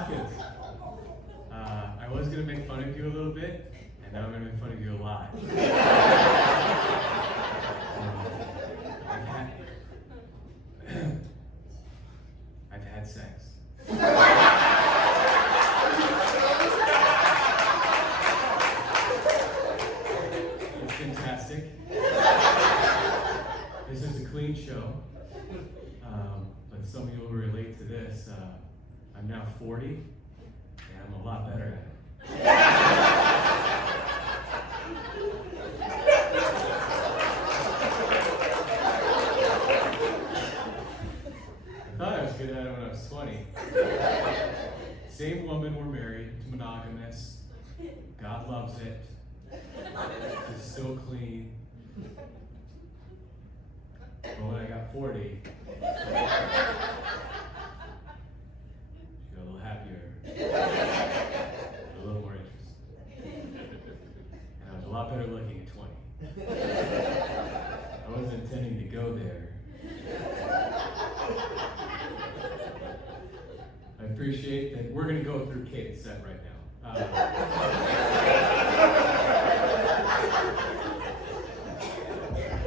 Hopkins. I was going to make fun of you a little bit, and now I'm going to make fun of you a lot. I've had sex. It's fantastic. This is a clean show. But some of you will relate to this. I'm now 40, and I'm a lot better at it. I thought I was good at it when I was 20. Same woman, we're married, it's monogamous. God loves it. It's still clean. But when I got 40, she got a little happier, a little more interested. And I was a lot better looking at 20. I wasn't intending to go there. I appreciate that we're going to go through Kate's set right now.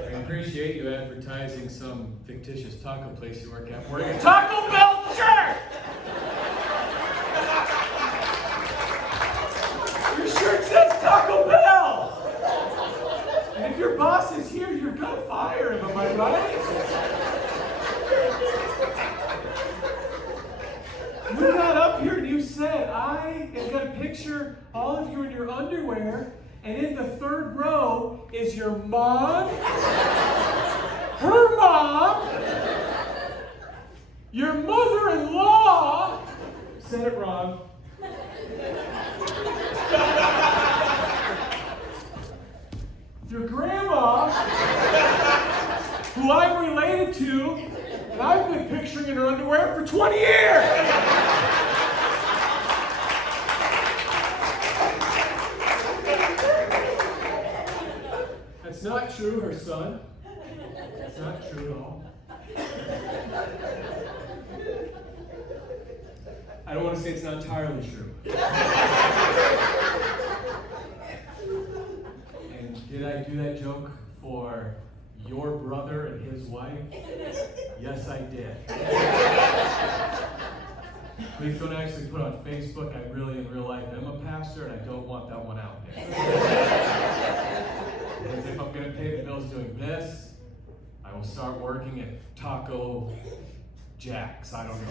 I appreciate you advertising some fictitious taco place you work at wearing a Taco Bell shirt! Your shirt says Taco Bell! And if your boss is here, you're gonna fire him, am I right? You got up here and you said, I am gonna picture all of you in your underwear, and in the third row is your mom, her mom, your mother-in-law, said it wrong, your grandma, who I'm related to, and I've been picturing in her underwear for 20 years. That's not true, her son. It's not true at all. I don't want to say it's not entirely true. And did I do that joke for your brother and his wife? Yes, I did. Please don't actually put on Facebook, I really in real life am a pastor, and I don't want that one out there. Because if I'm going to pay the bills doing this, I will start working at Taco Jack's. I don't know.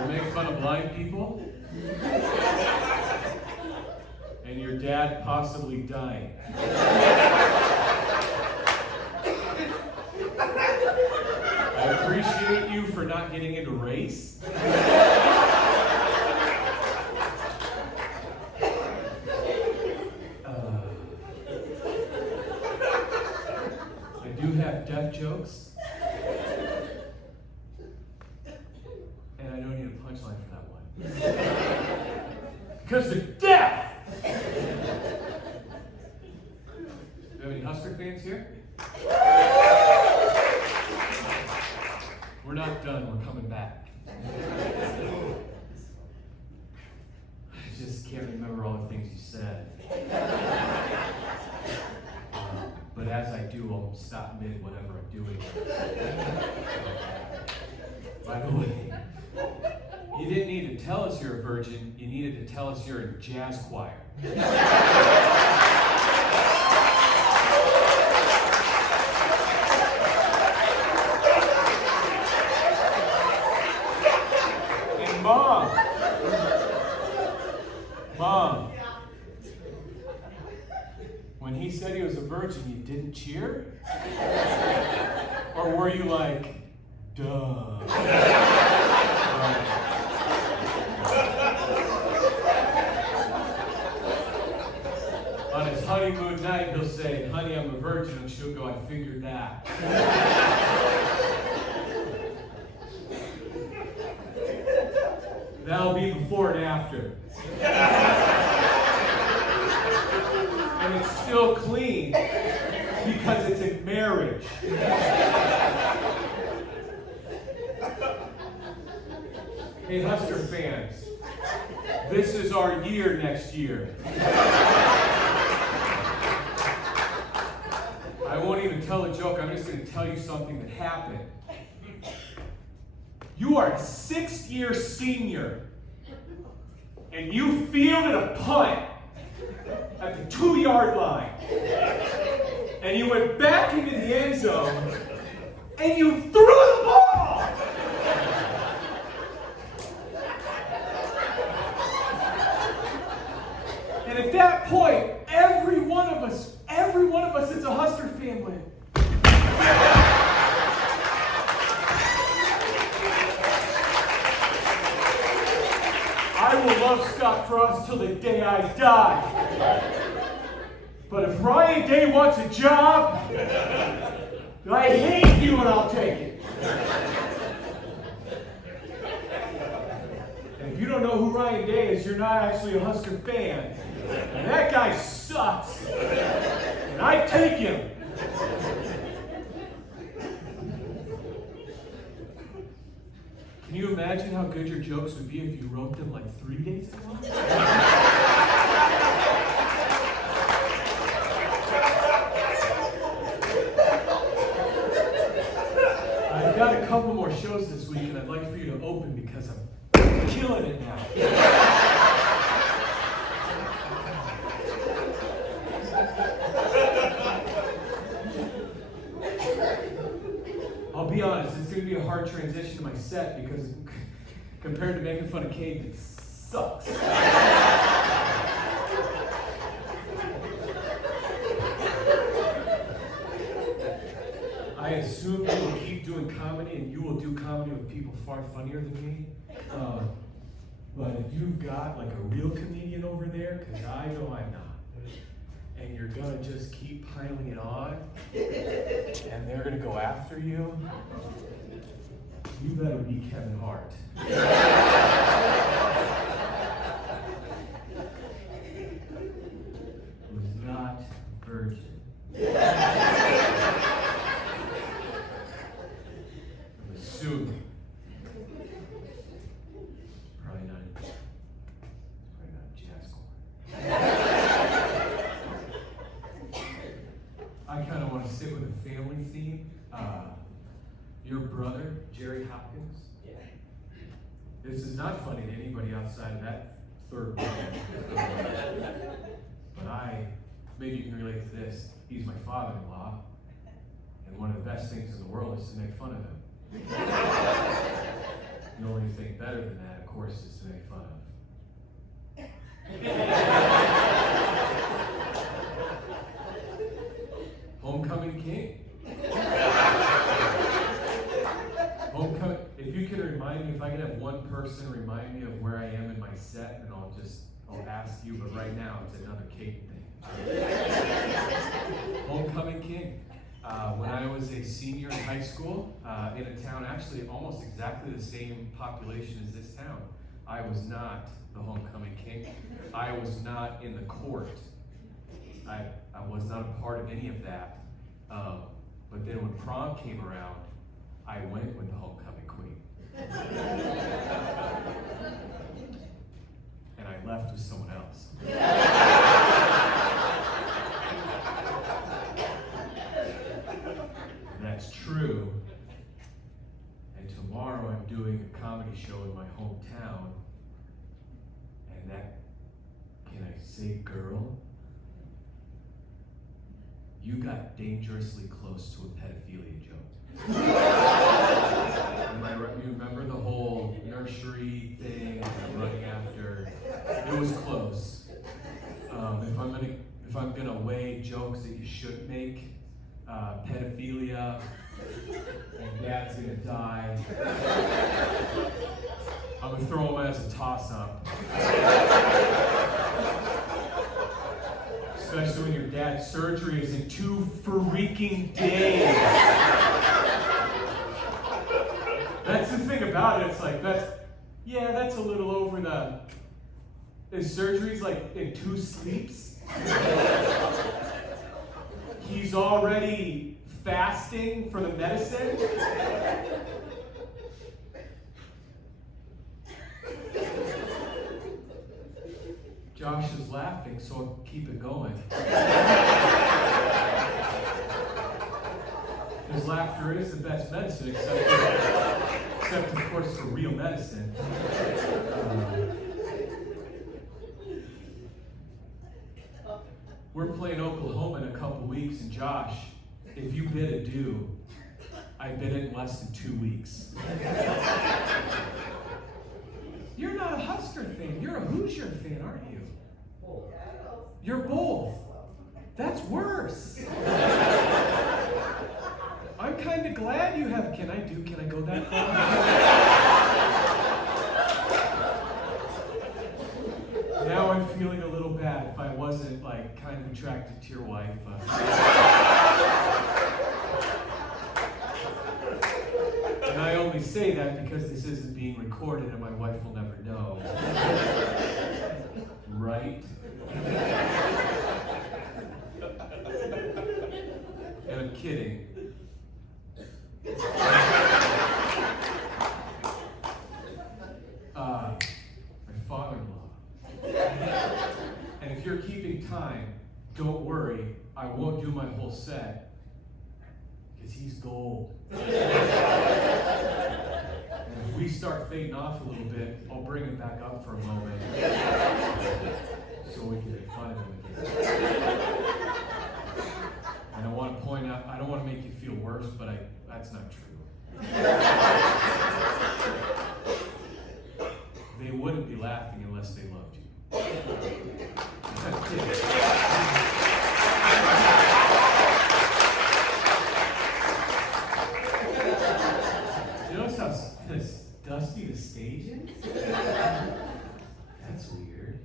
You make fun of blind people? And your dad possibly dying. I appreciate you for not getting into race. I do have death jokes. And I don't need a punchline for that one. Because they're death! Do you have any Husker fans here? We're not done, we're coming back. I just can't remember all the things you said. But as I do, I'll stop mid whatever I'm doing. By the way, you didn't need to tell us you're a virgin, you needed to tell us you're in jazz choir. And Mom, when he said he was a virgin, you didn't cheer? Or were you like, duh? On his honeymoon night, he'll say, honey, I'm a virgin, and she'll go, I figured that. That'll be before and after. And it's still clean because it's in marriage. Hey, Husker fans, this is our year next year. I won't even tell a joke. I'm just going to tell you something that happened. You are a sixth-year senior, and you fielded a punt at the 2-yard line, and you went back into the end zone, and you threw the ball. And at that point, every one of us that's a Husker fan went. I will love Scott Frost till the day I die. But if Ryan Day wants a job, I hate you and I'll take it. And if you don't know who Ryan Day is, you're not actually a Husker fan. And that guy sucks. And I take him. Can you imagine how good your jokes would be if you wrote them like 3 days ago? I've got a couple more shows this week, and I'd like for you to open because I'm killing it now. I'll be honest, it's going to be a hard transition to my set because compared to making fun of Cade, it sucks. I assume you will keep doing comedy and you will do comedy with people far funnier than me. But if you've got like a real comedian over there, because I know I'm not, and you're going to just keep piling it on, and they're going to go after you, you better be Kevin Hart. Who's not virgin. I'm assuming. Probably not jazz choir. I kind of want to stick with a family theme. Your brother, Jerry Hopkins. Yeah. This is not funny to anybody outside of that third brother. But maybe you can relate to this. He's my father-in-law, and one of the best things in the world is to make fun of him. The only thing better than that, of course, is to make fun of. Homecoming King. Homecoming. If you can remind me, if I can have one person remind me of where I am in my set, then I'll ask you. But right now, it's another Kate thing. Homecoming King. When I was a senior in high school, in a town actually almost exactly the same population as this town, I was not the homecoming king. I was not in the court. I was not a part of any of that. But then when prom came around, I went with the homecoming queen. And I left with someone else. That's true. And tomorrow I'm doing a comedy show in my hometown. And that, can I say girl? You got dangerously close to a pedophilia joke. You remember the whole nursery thing and running after? It was close. If I'm gonna weigh jokes that you shouldn't make, pedophilia, and dad's gonna die, I'm gonna throw them as a toss-up. Especially when your dad's surgery is in 2 freaking days. That's the thing about it. It's like, that's a little over the... His surgery's like in 2 sleeps. He's already fasting for the medicine. Josh is laughing, so I'll keep it going. Because laughter is the best medicine, except of course for real medicine. We're playing Oklahoma in a couple weeks, and Josh, if you bid a due, I bid it in less than 2 weeks. You're not a Husker fan, you're a Hoosier fan, aren't you? You're both. That's worse. I'm kind of glad you have. Can I go that far? Now I'm feeling a little bad if I wasn't like kind of attracted to your wife. And I only say that because this isn't being recorded and my wife will never know. Right? And I'm kidding. My father-in-law. And if you're keeping time, don't worry, I won't do my whole set, because he's gold. And if we start fading off a little bit, I'll bring him back up for a moment, so we can make fun of him again. And I want to point out, I don't want to make you feel worse, but that's not true. They wouldn't be laughing unless they loved you. You notice how dusty the stage is? That's weird.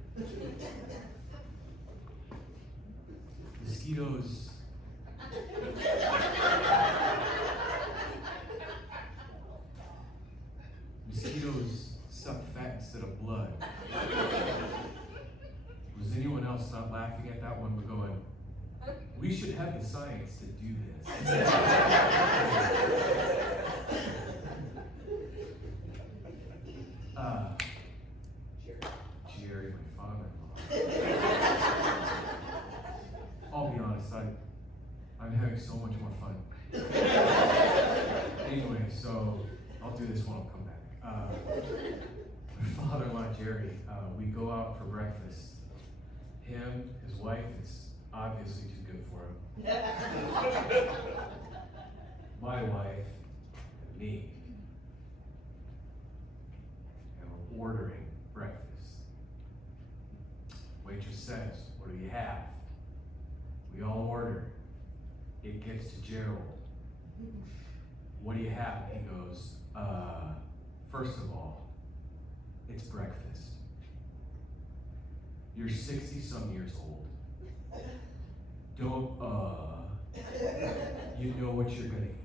Mosquitoes. Mosquitoes suck fat instead of blood. Was anyone else not laughing at that one? We're going, we should have the science to do this. Jerry, my father-in-law. I'll be honest, I'm having so much more fun. Anyway, so I'll do this one, I'll come back. My father-in-law, Jerry, we go out for breakfast. Him, his wife, it's obviously too good for him. My wife, and me. And we're ordering breakfast. Waitress says, what do you have? We all order. It gets to Gerald. What do you have? He goes, first of all, it's breakfast. You're 60-some years old. Don't, you know what you're gonna eat.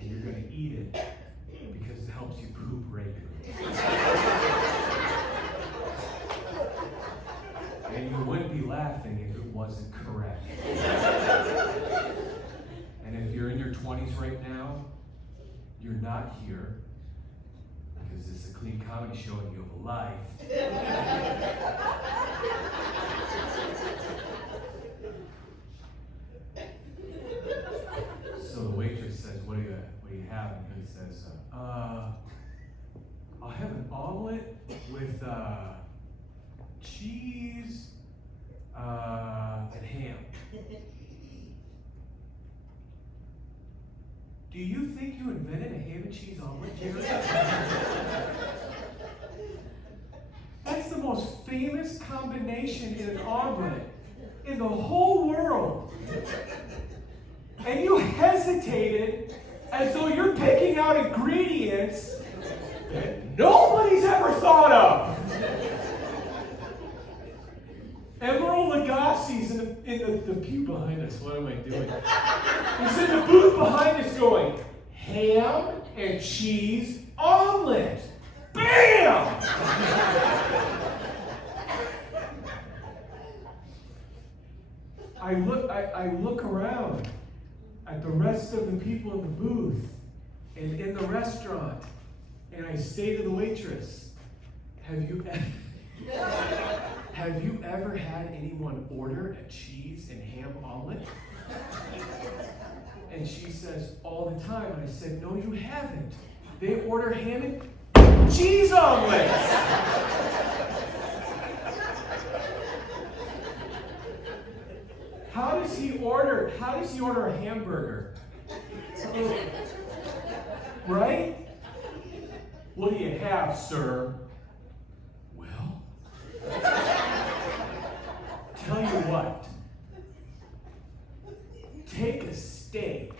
And you're gonna eat it because it helps you poop regularly. And you wouldn't be laughing if it wasn't correct. And if you're in your 20s right now, you're not here because it's a clean comedy show and you have a life. So the waitress says, what do you have? And he says, I'll have an omelet with cheese and ham. Do you think you invented a ham and cheese omelet, Jerry? That's the most famous combination in an omelet in the whole world. And you hesitated as though you're picking out ingredients that nobody's ever thought of. Emerald Lagasse's in the pew behind us. What am I doing? He's in the booth behind us going, ham and cheese omelet. Bam! I look around at the rest of the people in the booth and in the restaurant, and I say to the waitress, Have you ever had anyone order a cheese and ham omelet? And she says, all the time. And I said, no, you haven't. They order ham and cheese omelets. How does he order a hamburger? Right? What do you have, sir? Well, tell you what. Take a steak,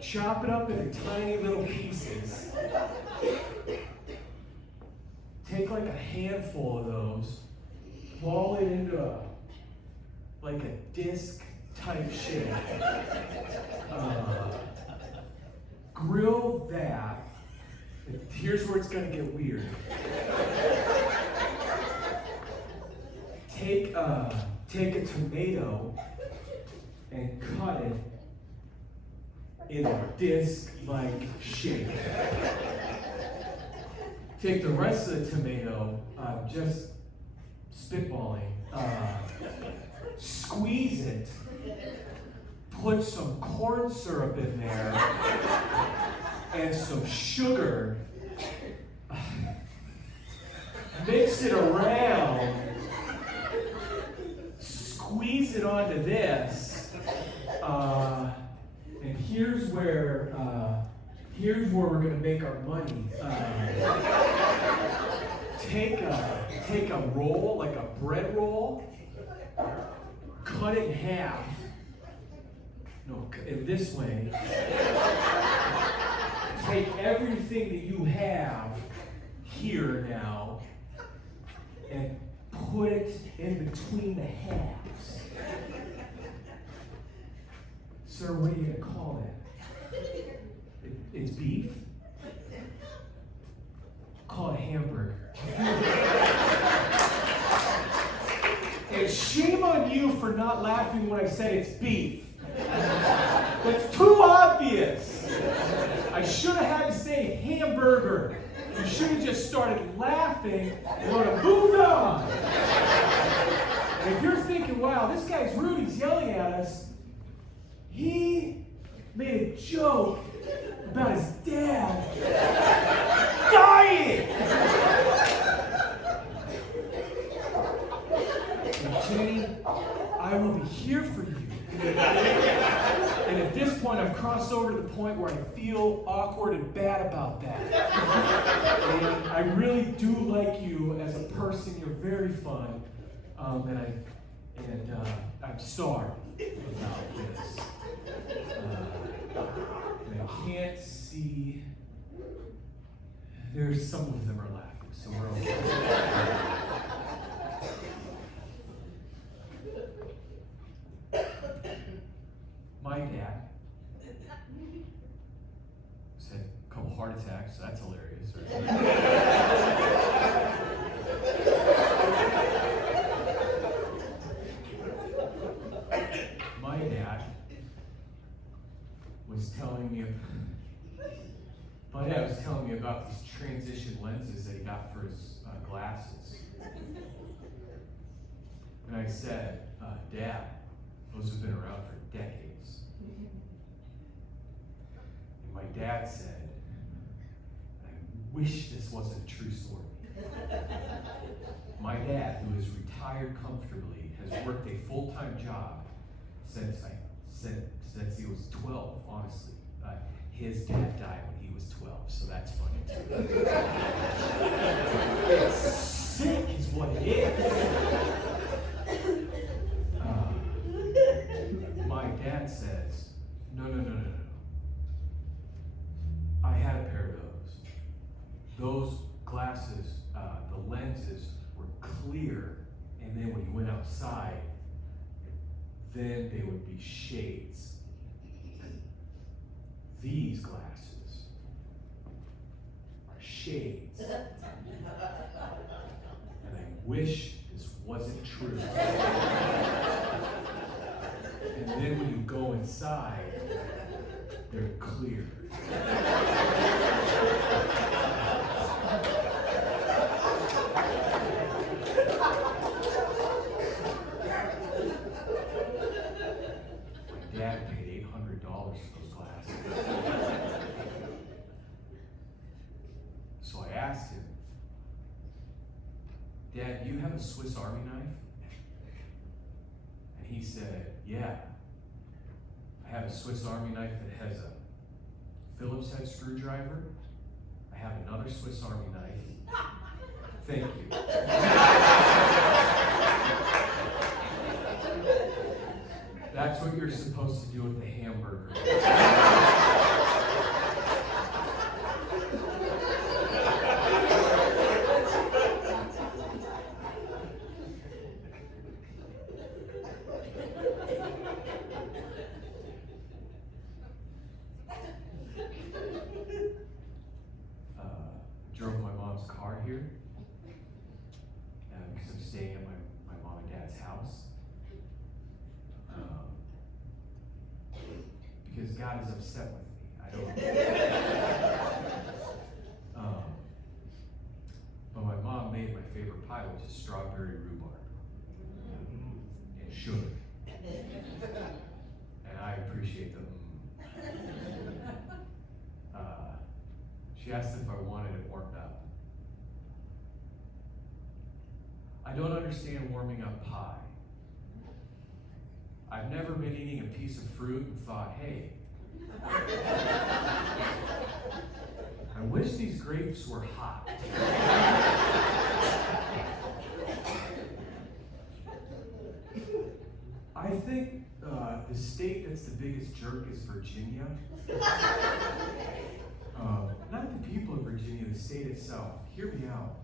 chop it up into tiny little pieces, take like a handful of those, ball it into like a disc type shape, grill that. Here's where it's gonna get weird. Take a tomato and cut it in a disc-like shape. Take the rest of the tomato, just spitballing, squeeze it, put some corn syrup in there, and some sugar, mix it around, squeeze it onto this, and here's where we're gonna make our money. Take a roll, like a bread roll, cut it in half. No, in this way. Take everything that you have here now and put it in between the halves. Sir, what are you going to call that? It's beef? Call it hamburger. And shame on you for not laughing when I said it's beef. That's too obvious. I should have had to say hamburger. You should have just started laughing and would have moved on. And if you're thinking, wow, this guy's rude, he's yelling at us, he made a joke about his dad dying. And Jenny, I will be here for you. And at this point, I've crossed over to the point where I feel awkward and bad about that. And I really do like you as a person. You're very fun. And I'm sorry about this. And I can't see. There's some of them are laughing, so we're okay. My dad had a couple heart attacks, so that's hilarious. My dad was telling me about these transition lenses that he got for his glasses. And I said, Dad, those have been around for decades. And my dad said, I wish this wasn't a true story. My dad, who is retired comfortably, has worked a full-time job since he was 12, honestly. His dad died when he was 12, so that's funny too. It's sick is what it is. My dad says, no. I had a pair of those. Those glasses, the lenses were clear, and then when you went outside, then they would be shades. These glasses are shades. And I wish this wasn't true. And then when you go inside, they're clear. Swiss Army knife? And he said, yeah. I have a Swiss Army knife that has a Phillips head screwdriver. I have another Swiss Army knife. Thank you. That's what you're supposed to do with the hamburger. Drove my mom's car here because I'm staying at my mom and dad's house. Because God is upset with me. I don't. But my mom made my favorite pie, which is strawberry rhubarb and sugar. And I appreciate them. She asked if I wanted it warmed up. I don't understand warming up pie. I've never been eating a piece of fruit and thought, hey, I wish these grapes were hot. I think the state that's the biggest jerk is Virginia. Not the people of Virginia, the state itself. Hear me out.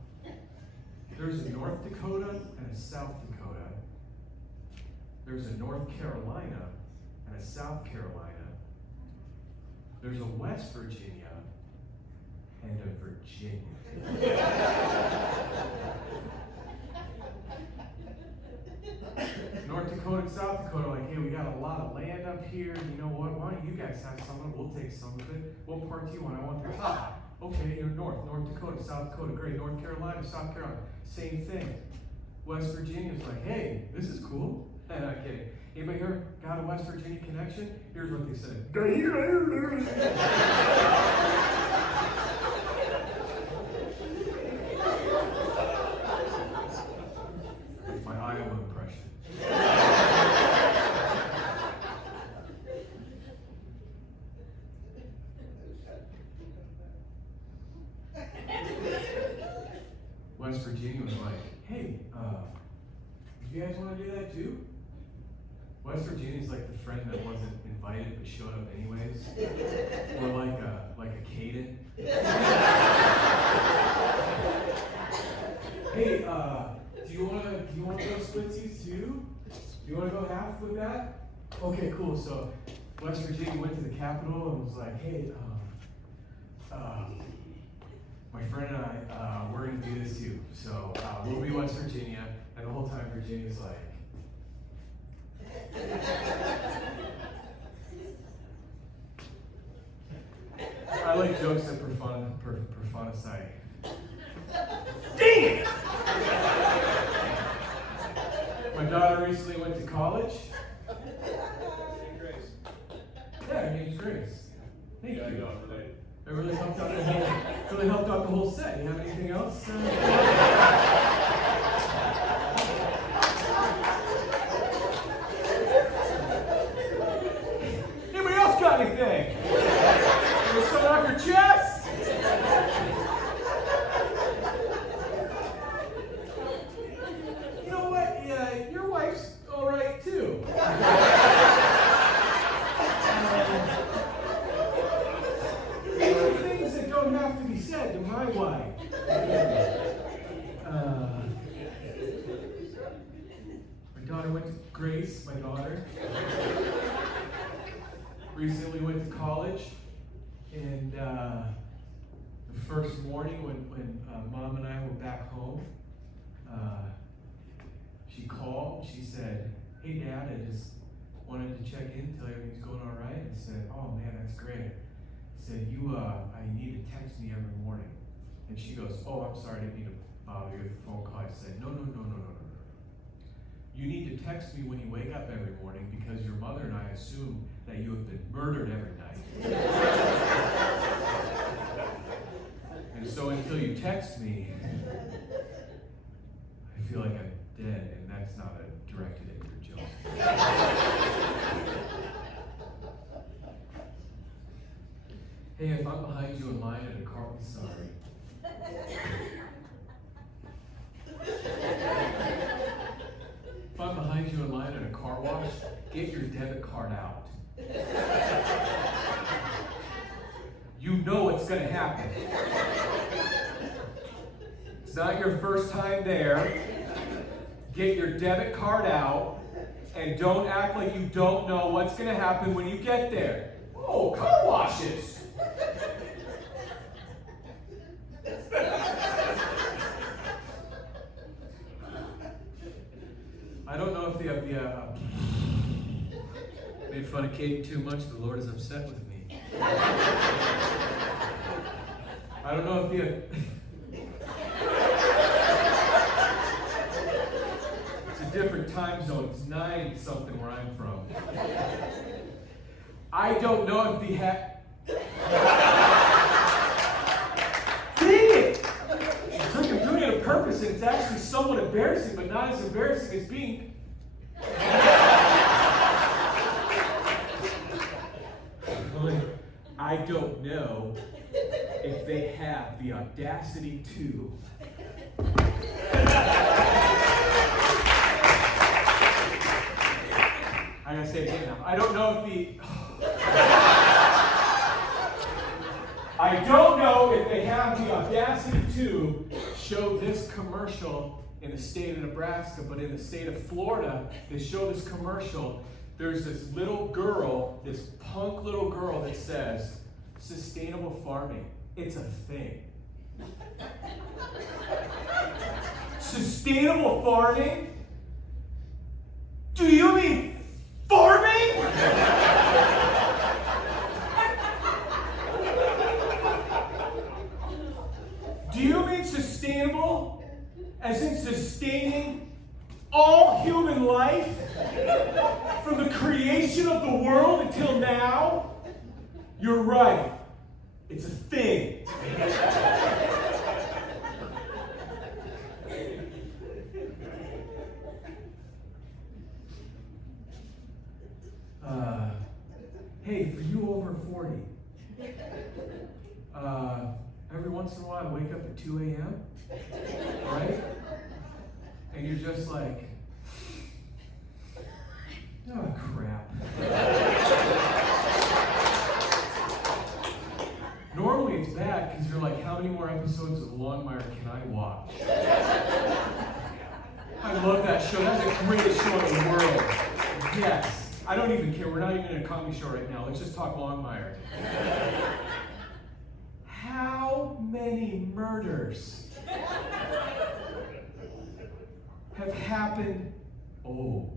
There's a North Dakota and a South Dakota. There's a North Carolina and a South Carolina. There's a West Virginia and a Virginia. North Dakota and South Dakota are like, hey, we got a lot of land up here. You know what? Why don't you guys have some of it? We'll take some of it. What part do you want? I want the top. Okay, you're North Dakota, South Dakota, great. North Carolina, South Carolina, same thing. West Virginia's like, hey, this is cool. I'm not kidding. Anybody here got a West Virginia connection? Here's what they said. That's my Iowa impression. West Virginia was like, hey, do you guys want to do that too? West Virginia's like the friend that wasn't invited but showed up anyways. Or like a Caden. Hey, do you want to go splitsies too? Do you want to go half with that? Okay, cool. So West Virginia went to the Capitol and was like, hey, my friend and I, we're going to do this too. So we'll be West Virginia, and the whole time Virginia's like, I like jokes that prophesy. Dang it! My daughter recently went to college. Yeah, her name's Grace. Thank you. It really helped out the whole set. You have anything else? Anybody else got anything? You something off your chest? You know what? Yeah, your wife's all right too. Things that don't have to be said to my wife. My daughter went to Grace, my daughter. Recently went to college, and the first morning when Mom and I were back home, she called. She said, "Hey, Dad, I just wanted to check in, tell you everything's going all right." I said, "Oh man, that's great." I said, I need to text me every morning." And she goes, "Oh, I'm sorry, I didn't mean to bother you with the phone call." I said, No. You need to text me when you wake up every morning because your mother and I assume that you have been murdered every night. And so until you text me, I feel like I'm dead, and that's not a directed at your joke. Hey, if I'm behind you in line at a car, sorry. If I'm behind you in line at a car wash, get your debit card out. You know what's going to happen. It's not your first time there. Get your debit card out and don't act like you don't know what's going to happen when you get there. Oh, car washes. I don't know if they have made fun of Kate too much. The Lord is upset with me. I don't know if it's a different time zone. It's 9 something where I'm from. I don't know if Dang it! It's like I'm doing it on purpose, and it's actually somewhat embarrassing, but not as embarrassing as being. I don't know if they have the audacity to. I gotta say it again now. I don't know if they have the audacity to show this commercial in the state of Nebraska, but in the state of Florida, they show this commercial. There's this little girl, this punk little girl that says, sustainable farming, it's a thing. Sustainable farming? Do you mean farming? Do you mean sustainable as in sustaining all human life from the creation of the world until now? You're right. It's a thing. Hey, for you over 40, every once in a while I wake up at 2 a.m., right? And you're just like, oh, crap. Normally it's bad because you're like, how many more episodes of Longmire can I watch? I love that show. That's the greatest show in the world. Yes. I don't even care. We're not even in a comedy show right now. Let's just talk Longmire. How many murders have happened? Oh,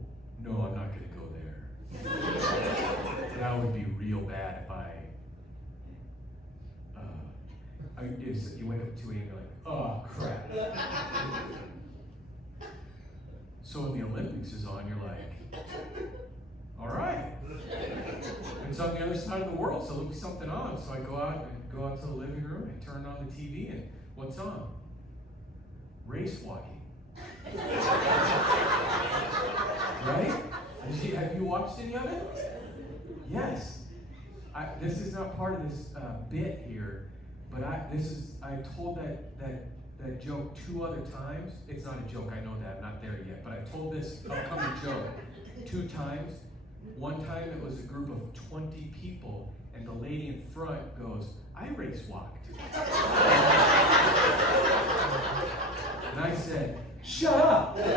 no, I'm not going to go there. That would be real bad if you wake up at 2 a.m. and you're like, oh, crap. So when the Olympics is on, you're like, all right. It's on the other side of the world, so there'll be something on. So I go out to the living room and turn on the TV, and what's on? Race walking. Right? Have you watched any of it? Yes. This is not part of this bit here, but I've told that joke 2 other times. It's not a joke, I know that, I'm not there yet, but I've told this upcoming joke 2 times. One time it was a group of 20 people, and the lady in front goes, I race walked. And I said, shut up! And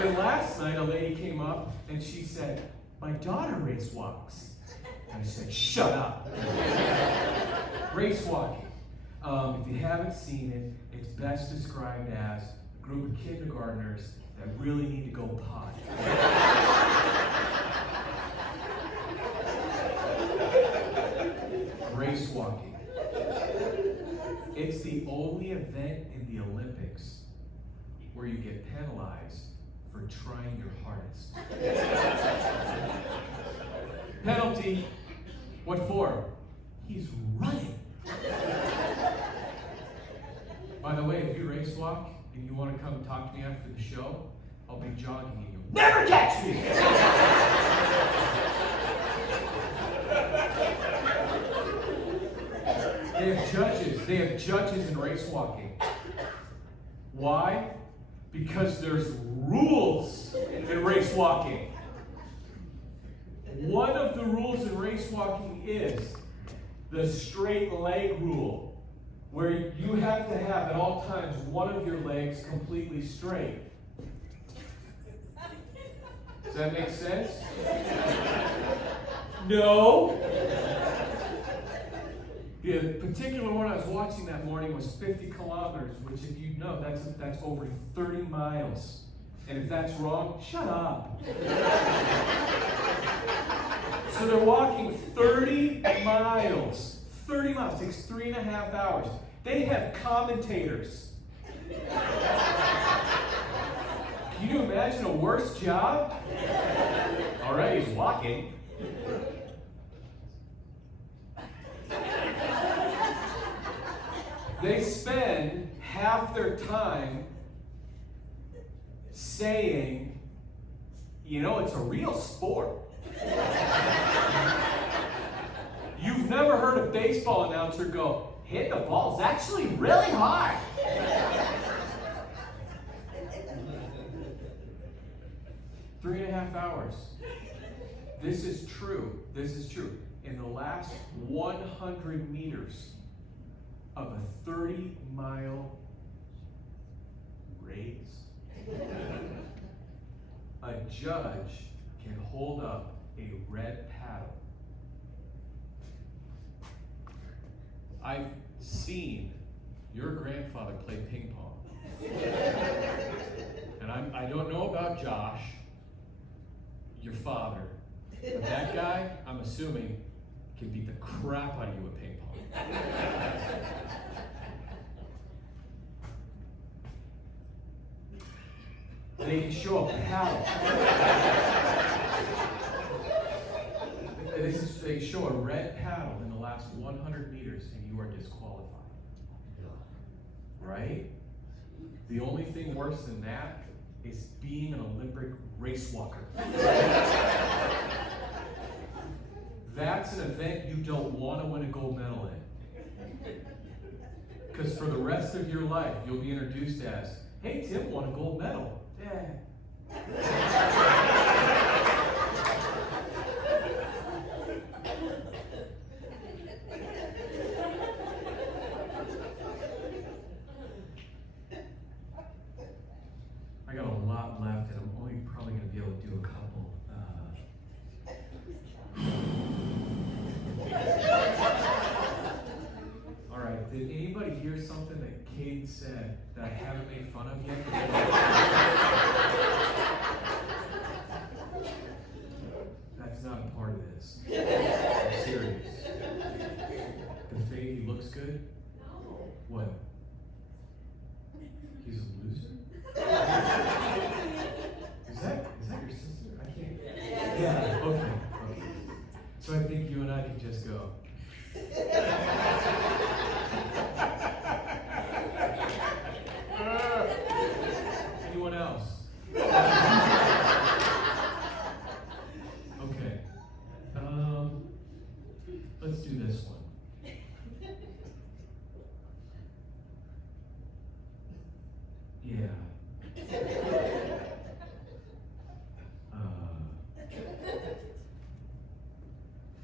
then last night a lady came up and she said, my daughter race walks. And I said, shut up. Race walking. If you haven't seen it, it's best described as a group of kindergartners that really need to go potty. Race walking. It's the only event in the Olympics where you get penalized for trying your hardest. Penalty. What for? He's running. By the way, if you race walk and you want to come talk to me after the show, I'll be jogging and you'll never catch me! They have judges in race walking. Why? Because there's rules in race walking. One of the rules in race walking is the straight leg rule, where you have to have at all times one of your legs completely straight. Does that make sense? No. The particular one I was watching that morning was 50 kilometers, which, if you know, that's over 30 miles. And if that's wrong, shut up. So they're walking 30 miles. 30 miles. It takes 3.5 hours. They have commentators. Can you imagine a worse job? All right, he's walking. They spend half their time saying, you know, it's a real sport. You've never heard a baseball announcer go, hit the ball's actually really hard. 3.5 hours. This is true. This is true. In the last 100 meters of a 30-mile race, a judge can hold up a red paddle. I've seen your grandfather play ping pong. And I don't know about Josh, your father, but that guy, I'm assuming, can beat the crap out of you at ping pong. They can show a paddle. They show a red paddle in the last 100 meters and you are disqualified. Right? The only thing worse than that is being an Olympic race walker. That's an event you don't want to win a gold medal in. Because for the rest of your life, you'll be introduced as, hey, Tim won a gold medal. Yeah. I got a lot left, and I'm only probably going to be able to do a couple. All right, did anybody hear something that Cade said that I haven't made fun of yet? That's not a part of this. I'm serious. The faith, he looks good? No. What? He's a loser? Is that your sister? I can't. Yeah, okay. So I think you and I can just go. Anyone else? Okay. Let's do this one. Yeah.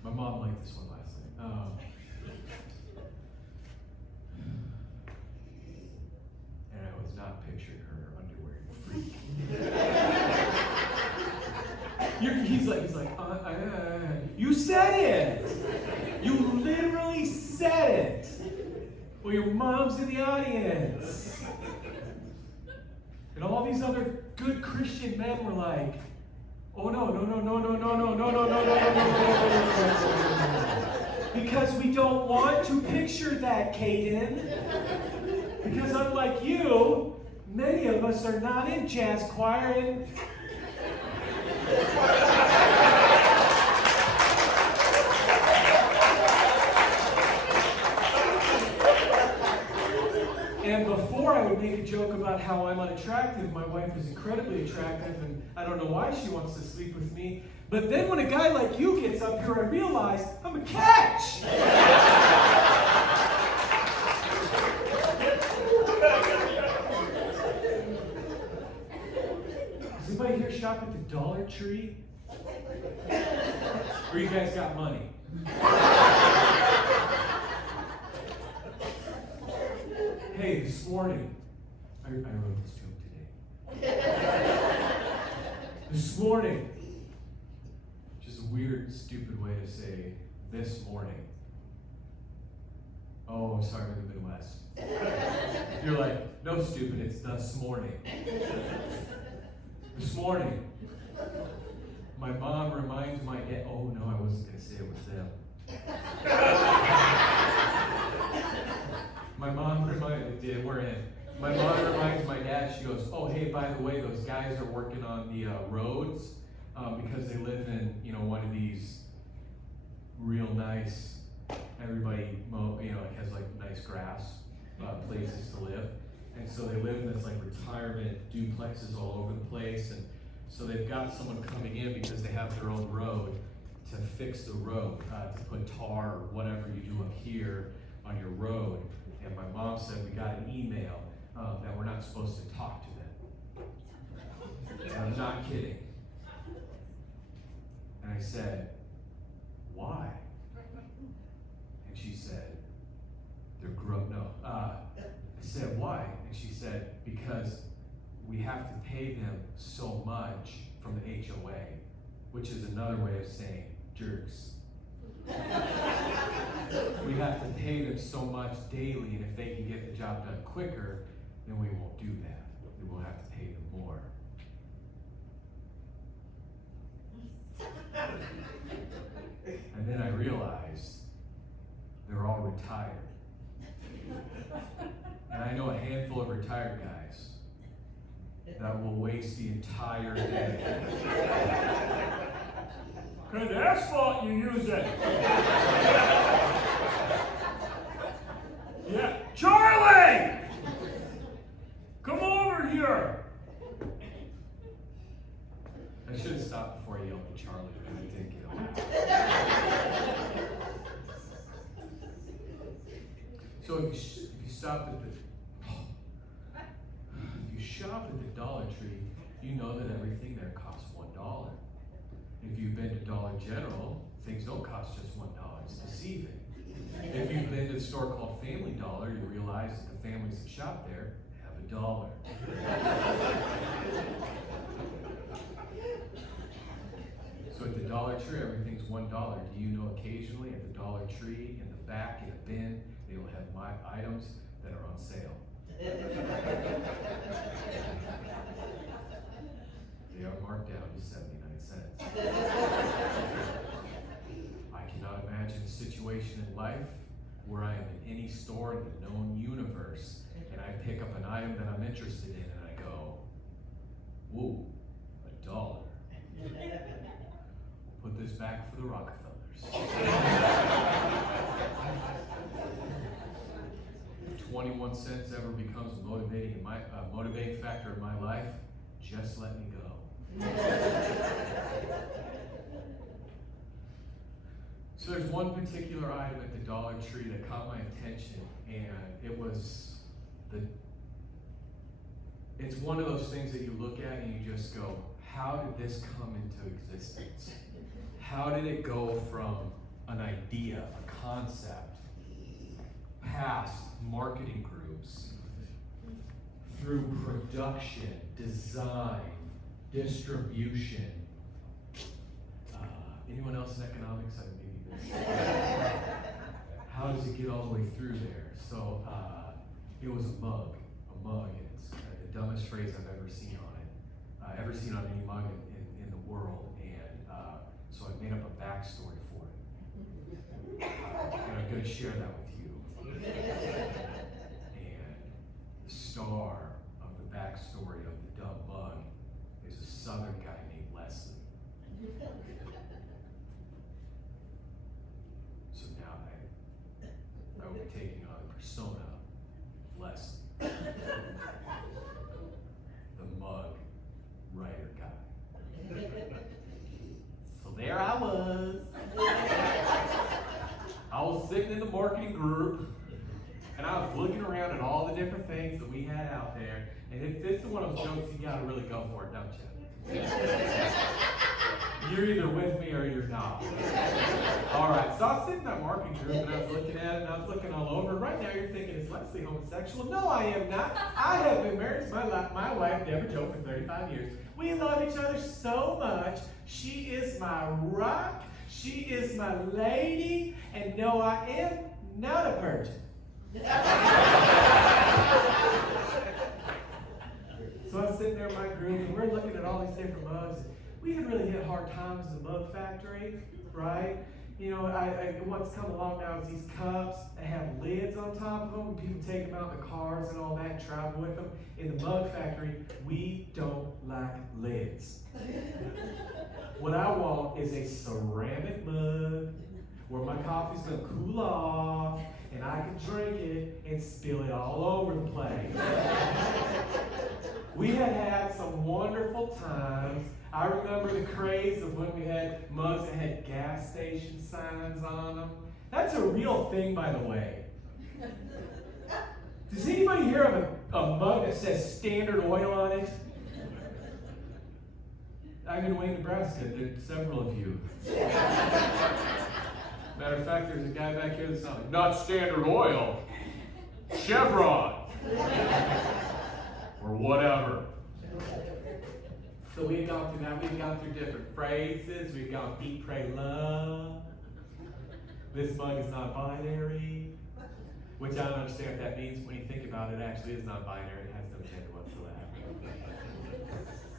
My mom liked this one last night. And I was not picturing her underwear freak. He's like, you said it! You literally said it! Well, your mom's in the audience. And all these other good Christian men were like, oh no. Because we don't want to picture that, Caden. Because unlike you, many of us are not in jazz choir and before before I would make a joke about how I'm unattractive. My wife is incredibly attractive, and I don't know why she wants to sleep with me. But then when a guy like you gets up here, I realize I'm a catch! Does anybody here shop at the Dollar Tree? Or you guys got money? Hey, this morning, I wrote this joke today. This morning, which is a weird, stupid way to say this morning. Oh, I'm sorry, we're in the Midwest. You're like, no, stupid, it's this morning. This morning, my mom reminds my dad, oh no, I wasn't going to say it was them. My mom reminds my dad, she goes, oh hey, by the way, those guys are working on the roads because they live in, one of these real nice, everybody, it has like nice grass places to live. And so they live in this like retirement duplexes all over the place. And so they've got someone coming in because they have their own road to fix the road, to put tar or whatever you do up here on your road. And my mom said we got an email that we're not supposed to talk to them. And I'm not kidding. And I said, why? And she said, they're I said, why? And she said, because we have to pay them so much from the HOA, which is another way of saying jerks. We have to pay them so much daily, and if they can get the job done quicker, then we won't do that. We will have to pay them more. And then I realized they're all retired. And I know a handful of retired guys that will waste the entire day. What kind of asphalt you using? Yeah, Charlie! Come over here! I should have stopped before I yelled at Charlie, but I didn't get on. So if you shop at the Dollar Tree, you know that everything there costs $1. If you've been to Dollar General, things don't cost just $1. It's deceiving. If you've been to the store called Family Dollar, you realize that the families that shop there have $1. So at the Dollar Tree, everything's $1. Do you know occasionally at the Dollar Tree, in the back, in a bin, they will have my items that are on sale? They are marked down to 79 cents. I cannot imagine a situation in life where I am in any store in the known universe and I pick up an item that I'm interested in and I go, whoa, $1. Put this back for the Rockefellers. 21 cents ever becomes a motivating factor in my life, just let me go. So there's one particular item at the Dollar Tree that caught my attention, and it's one of those things that you look at and you just go, how did this come into existence? How did it go from an idea, a concept, past marketing groups, through production, design, distribution. Anyone else in economics? How does it get all the way through there? So it was a mug, and it's the dumbest phrase I've ever seen on it, on any mug in the world, and so I made up a backstory for it, and I'm going to share that with you. And the star of the backstory of the dumb mug is a Southern guy named Leslie. So now I will be taking on the persona of Leslie. group, and I was looking around at all the different things that we had out there, and this is one of those jokes you gotta really go for it, don't you? You're either with me or you're not. All right, so I was sitting in that marketing group and I was looking at it and I was looking all over. And right now you're thinking, is Leslie homosexual? No, I am not. I have been married to my wife, Deborah Jo, for 35 years. We love each other so much. She is my rock. She is my lady. And no, I am not a virgin. So I was sitting there in my group, and we're looking at all these different mugs. We had really hit hard times in the mug factory, right? You know, what's come along now is these cups that have lids on top of them, and people take them out in the cars and all that, and travel with them. In the mug factory, we don't like lids. What I want is a ceramic mug where my coffee's gonna cool off, and I can drink it and spill it all over the place. We had some wonderful times. I remember the craze of when we had mugs that had gas station signs on them. That's a real thing, by the way. Does anybody hear of a mug that says Standard Oil on it? I'm in Wayne, Nebraska. There's several of you. Matter of fact, there's a guy back here that's not Standard Oil, Chevron, or whatever. So we had gone through that. We've gone through different phrases. We've gone eat, pray, love. This mug is not binary, which I don't understand what that means. When you think about it, it actually is not binary. It has no gender whatsoever.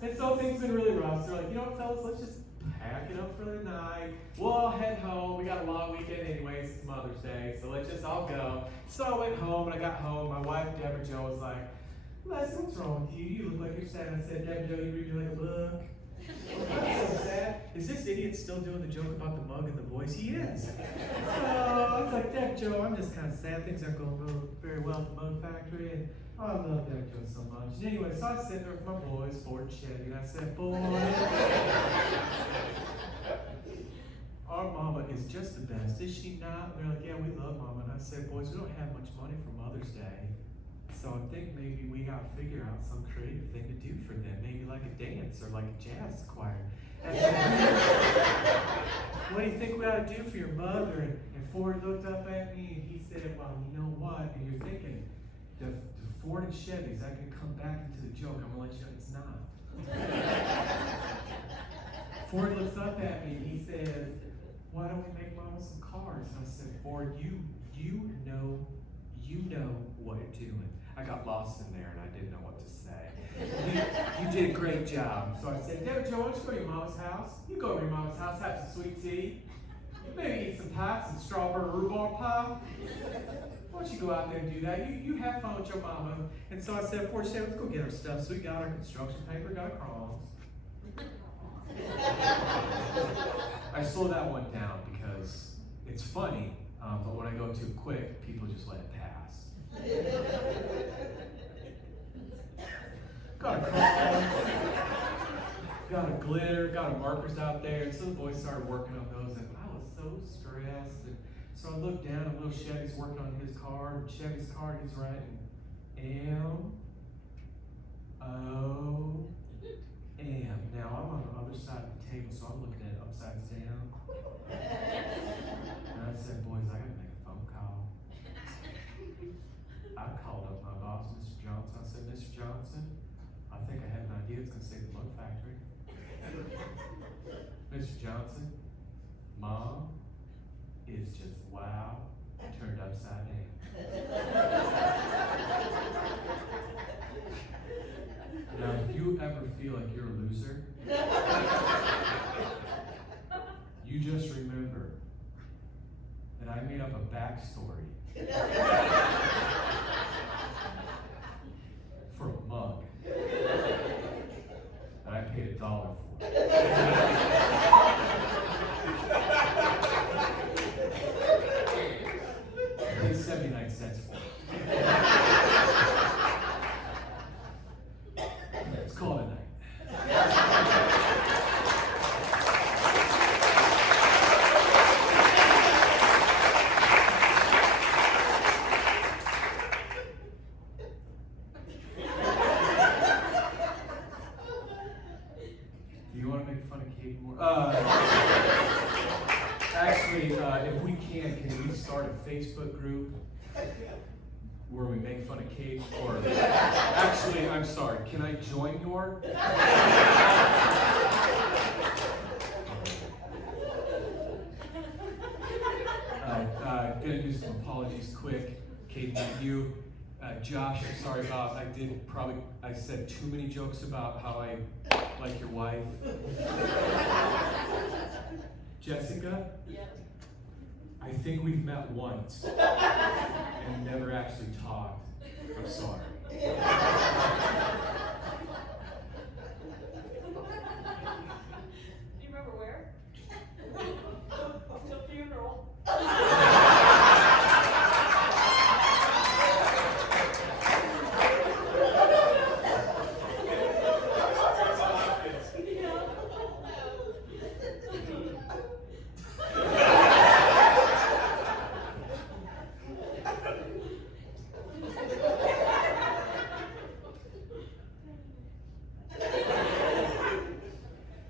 And so things have been really rough. So they're like, you know what, fellas, let's just pack it up for the night. We'll all head home. We got a long weekend anyways. It's Mother's Day, so let's just all go. So I went home, and I got home. My wife, Deborah Jo, was like, Les, what's wrong with you? You look like you're sad. I said, Deborah Jo, you read me like a book. I'm so sad. Is this idiot still doing the joke about the mug and the voice? He is. So I was like, Deborah Jo, I'm just kind of sad. Things aren't going very well at the mug factory. And oh, I love Deborah Jo so much. And anyway, so I was sitting there with my boys, Ford and Chevy, and I said, boys, our mama is just the best, is she not? And they're like, yeah, we love mama. And I said, boys, we don't have much money for Mother's Day. So I think maybe we got to figure out some creative thing to do for them. Maybe like a dance or like a jazz choir. And so, what do you think we ought to do for your mother? And Ford looked up at me and he said, well, you know what? And you're thinking, the Ford and Chevys, that can come back into the joke. I'm going to let you know it's not. Ford looks up at me and he says, why don't we make mama some cars? And I said, Ford, you know what you're doing. I got lost in there and I didn't know what to say. You did a great job. So I said, Deborah Jo, why don't you go to your mama's house? You go to your mama's house, have some sweet tea. Maybe eat some pie, some strawberry rhubarb pie. Why don't you go out there and do that? You have fun with your mama. And so I said, Ford, let's go get our stuff. So we got our construction paper, got our crayons. I slow that one down because it's funny, but when I go too quick, people just let it pass. Got a crayon, got a glitter, got a markers out there, and so the boys started working on those, and I was so stressed. And so I looked down, and little Chevy's working on his card, and Chevy's card, he's writing M-O-M. Now I'm on the other side of the table, so I'm looking at it upside down. And I said, boys, I gotta make a phone call. I called up my boss, Mr. Johnson. I said, Mr. Johnson, I think I have an idea that's gonna save the mug factory. Mr. Johnson, Mom is just wow, turned upside down. Now, if you ever feel like you're a loser, you just remember that I made up a backstory for a mug that I paid $1 for. I paid 79 cents for it. Let's call it a night. want to make fun of Kate more? Actually, if we can we start a Facebook group where we make fun of Kate? Or actually, I'm sorry, can I join your? Gonna do some apologies quick. Kate, not you. Josh, I'm sorry about, I said too many jokes about how I like your wife. Jessica? Yeah. I think we've met once and never actually talked. I'm sorry. Do you remember where? The funeral.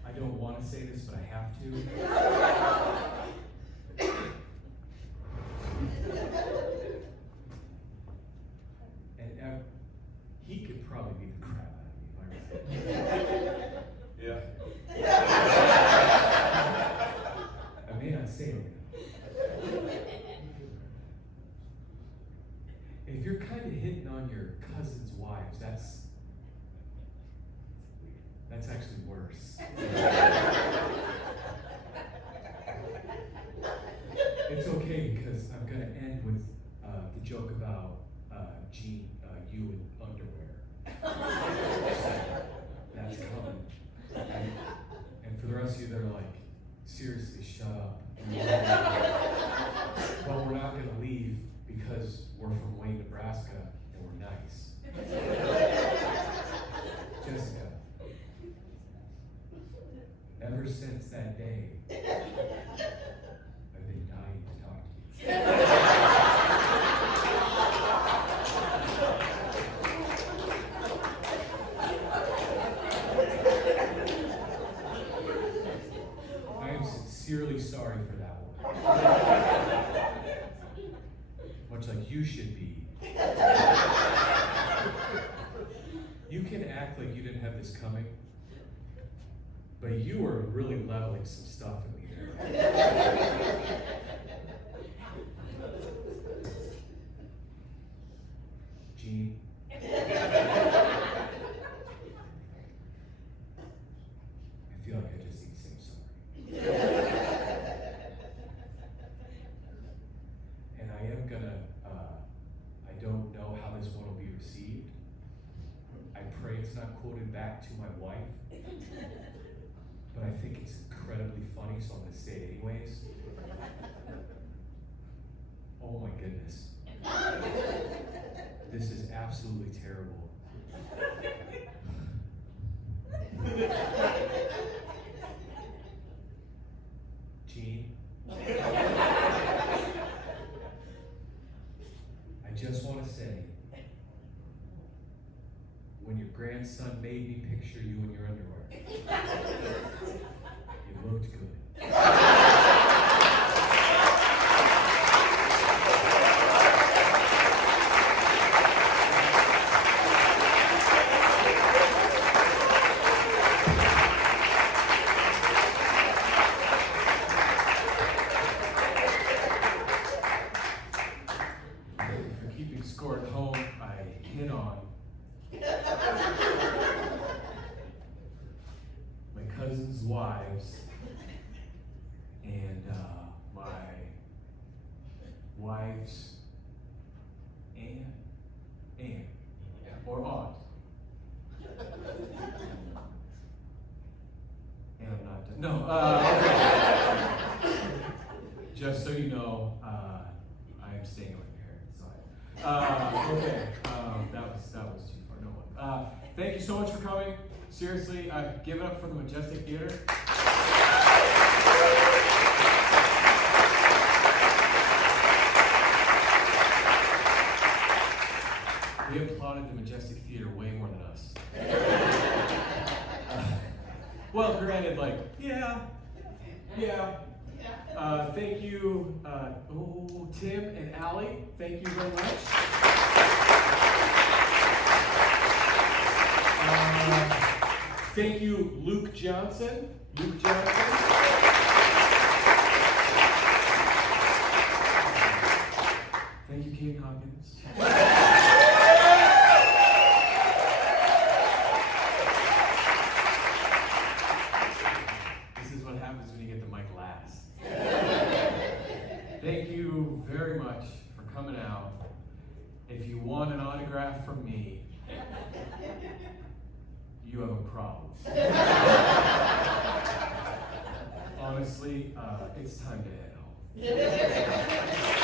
I don't want to say this, but I have to. And he could probably beat the crap out of me, am I right? Yeah. I may not say it. If you're kind of hitting on your cousin's wives, that's actually worse. It's okay because I'm gonna end with the joke about Gene, you in underwear. That's coming. And for the rest of you that are like, seriously, shut up. Well, we're not gonna leave because we're from Wayne, Nebraska, and we're nice. Jessica, ever since that day, I've been dying to talk to you. I am sincerely sorry for that one. Much like you should be. You can act like you didn't have this coming, but you were really leveling some stuff in me there. Gene. I feel like I just need to say sorry. And I am gonna, I don't know how this one will be received. I pray it's not quoted back to my wife. But I think it's incredibly funny, so I'm gonna say it anyways. Oh my goodness. This is absolutely terrible. Gene? I just want to say, when your grandson made me picture you in your underwear, it looked good. For keeping score at home, I hit on my cousin's wives and my wife's aunt or aunt. And I'm not done. No, okay. Just so you know, I am staying with your parents. Okay, that was too far. No one. Thank you so much for coming. Seriously, give it up for the Majestic Theater. They applauded the Majestic Theater way more than us. Well, granted, like, yeah. Thank you, Tim and Allie. Thank you very much. Thank you, Luke Johnson. Thank you, Kate Hopkins. This is what happens when you get the mic last. Thank you very much for coming out. If you want an autograph from me, you have a problem. Honestly, it's time to head home.